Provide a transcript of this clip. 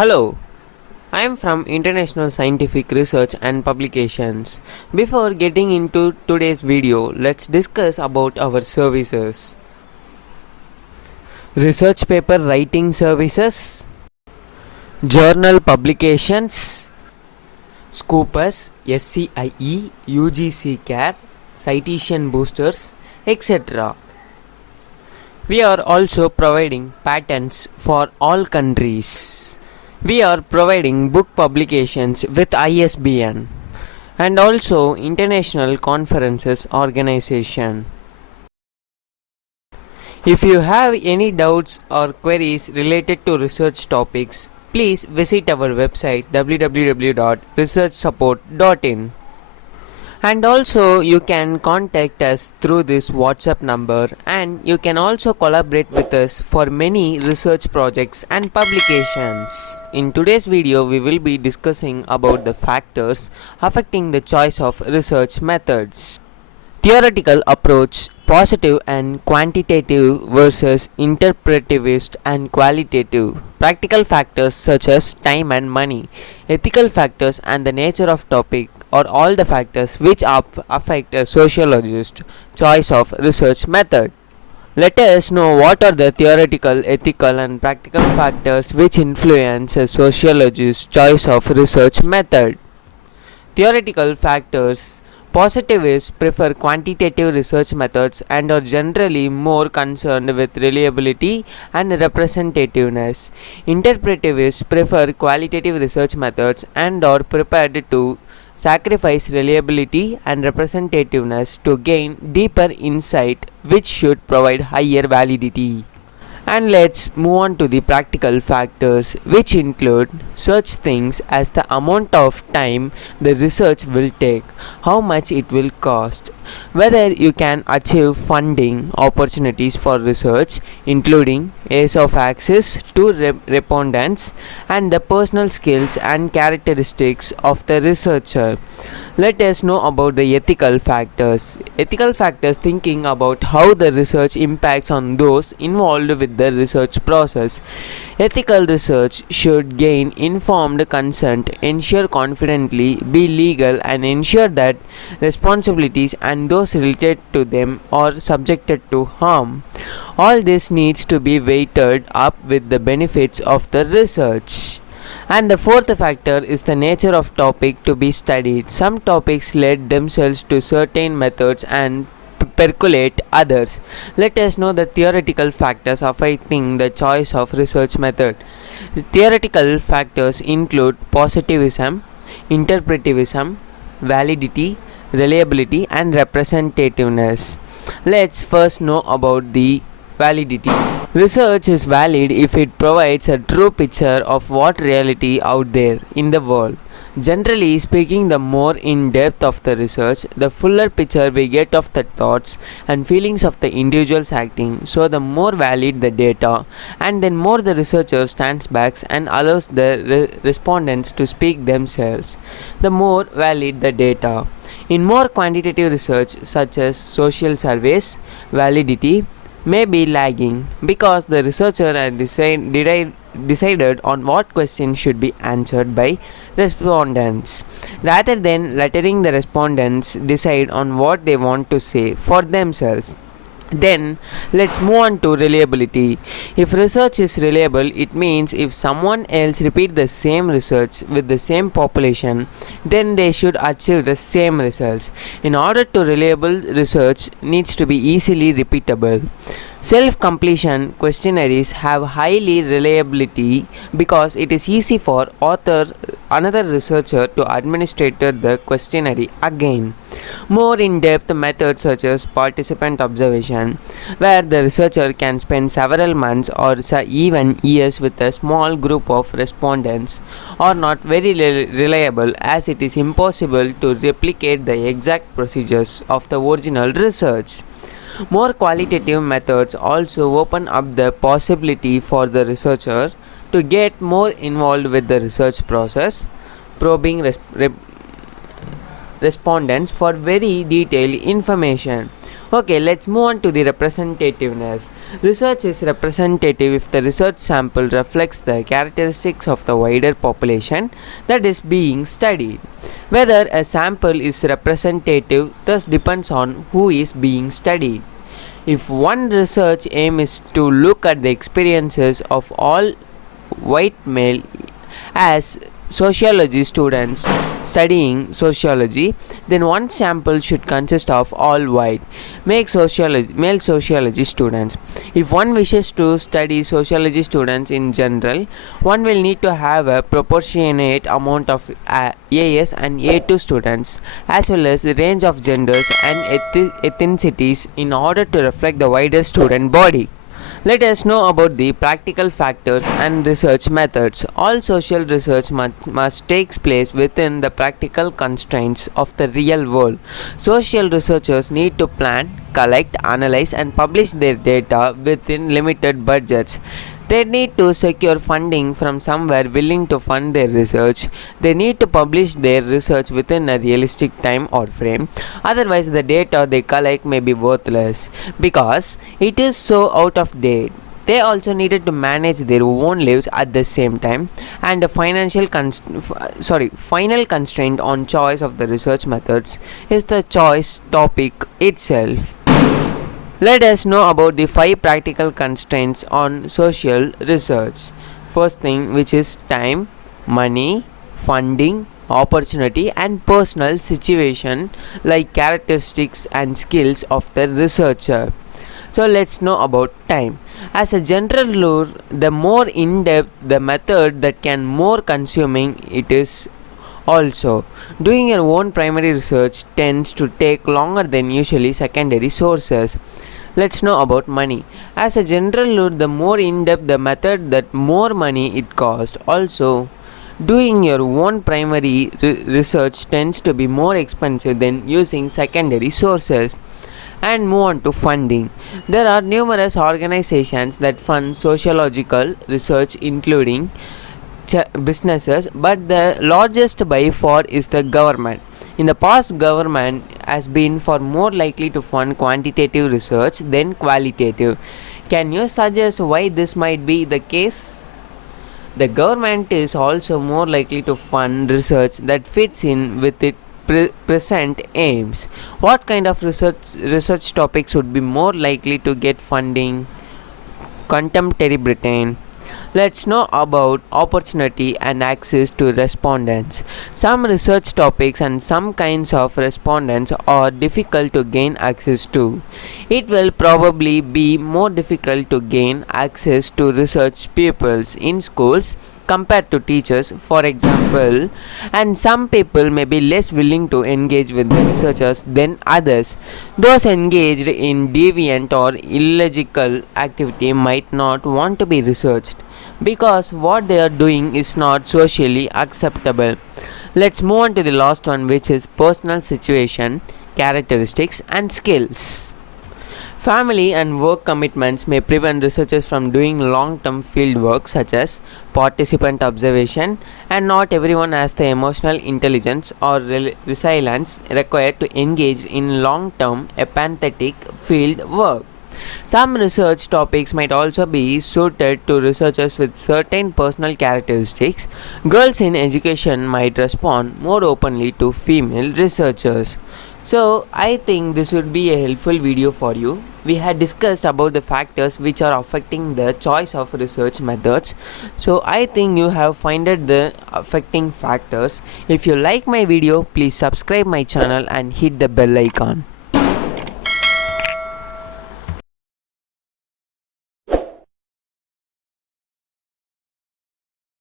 Hello, I am from International Scientific Research and Publications. Before getting into today's video, let's discuss about our services. Research paper writing services, journal publications, Scopus, SCIE, UGC CARE, citation boosters, etc. We are also providing patents for all countries. We are providing book publications with ISBN and also international conferences organization. If you have any doubts or queries related to research topics, please visit our website www.researchsupport.in. And also you can contact us through this WhatsApp number, and you can also collaborate with us for many research projects and publications. In today's video we will be discussing about the factors affecting the choice of research methods. Theoretical approach, positive and quantitative versus interpretivist and qualitative. Practical factors such as time and money. Ethical factors and the nature of topic are all the factors which affect a sociologist's choice of research method. Let us know what are the theoretical, ethical and practical factors which influence a sociologist's choice of research method. Theoretical factors. Positivists prefer quantitative research methods and are generally more concerned with reliability and representativeness. Interpretivists prefer qualitative research methods and are prepared to sacrifice reliability and representativeness to gain deeper insight, which should provide higher validity. And let's move on to the practical factors, which include such things as the amount of time the research will take, how much it will cost, whether you can achieve funding opportunities for research, including ease of access to respondents, and the personal skills and characteristics of the researcher. Let us know about the ethical factors. Ethical factors thinking about how the research impacts on those involved with the research process. Ethical research should gain informed consent, ensure confidently, be legal, and ensure that responsibilities and those related to them are subjected to harm. All this needs to be weighted up with the benefits of the research. And the fourth factor is the nature of topic to be studied. Some topics lend themselves to certain methods and percolate others. Let us know the theoretical factors affecting the choice of research method. Theoretical factors include positivism, interpretivism, validity, reliability, and representativeness. Let's first know about the validity. Research is valid if it provides a true picture of what reality out there in the world. Generally speaking, the more in depth of the research, the fuller picture we get of the thoughts and feelings of the individuals acting, so the more valid the data, and then more the researcher stands back and allows the respondents to speak themselves, the more valid the data. In more quantitative research such as social surveys, validity may be lagging because the researcher has decided on what questions should be answered by respondents, rather than letting the respondents decide on what they want to say for themselves. Then let's move on to reliability. If research is reliable, it means if someone else repeat the same research with the same population, then they should achieve the same results. In order to reliable research needs to be easily repeatable. Self-completion questionnaires have highly reliability because it is easy for another researcher to administer the questionnaire again. More in-depth methods such as participant observation, where the researcher can spend several months or even years with a small group of respondents, are not very reliable, as it is impossible to replicate the exact procedures of the original research. More qualitative methods also open up the possibility for the researcher to get more involved with the research process, probing respondents for very detailed information. Okay, let's move on to the representativeness. Research is representative if the research sample reflects the characteristics of the wider population that is being studied. Whether a sample is representative thus depends on who is being studied. If one research aim is to look at the experiences of all white male as sociology students studying sociology, then one sample should consist of all white male sociology students. If one wishes to study sociology students in general, one will need to have a proportionate amount of AS and A2 students, as well as the range of genders and ethnicities in order to reflect the wider student body. Let us know about the practical factors and research methods. All social research must take place within the practical constraints of the real world. Social researchers need to plan, collect, analyze, and publish their data within limited budgets. They need to secure funding from somewhere willing to fund their research. They need to publish their research within a realistic time or frame. Otherwise, the data they collect may be worthless because it is so out of date. They also needed to manage their own lives at the same time, and a final constraint on choice of the research methods is the choice topic itself. Let us know about the 5 practical constraints on social research. First thing, which is time, money, funding, opportunity, and personal situation, like characteristics and skills of the researcher. So let's know about time. As a general rule, the more in-depth the method, that can more consuming it is. Also, doing your own primary research tends to take longer than usually secondary sources. Let's know about money. As a general rule, the more in-depth the method, that more money it costs. Also, doing your own primary research tends to be more expensive than using secondary sources. And move on to funding. There are numerous organizations that fund sociological research, including businesses, but the largest by far is the government. In the past, government has been far more likely to fund quantitative research than qualitative. Can you suggest why this might be the case? The government is also more likely to fund research that fits in with its present aims. What kind of research topics would be more likely to get funding? Contemporary Britain. Let's know about opportunity and access to respondents. Some research topics and some kinds of respondents are difficult to gain access to. It will probably be more difficult to gain access to research pupils in schools compared to teachers, for example, and some people may be less willing to engage with the researchers than others. Those engaged in deviant or illegal activity might not want to be researched because what they are doing is not socially acceptable. Let's move on to the last one, which is personal situation, characteristics, and skills. Family and work commitments may prevent researchers from doing long-term field work such as participant observation, and not everyone has the emotional intelligence or resilience required to engage in long-term empathetic field work. Some research topics might also be suited to researchers with certain personal characteristics. Girls in education might respond more openly to female researchers. So, I think this would be a helpful video for you. We had discussed about the factors which are affecting the choice of research methods. So, I think you have found the affecting factors. If you like my video, please subscribe my channel and hit the bell icon.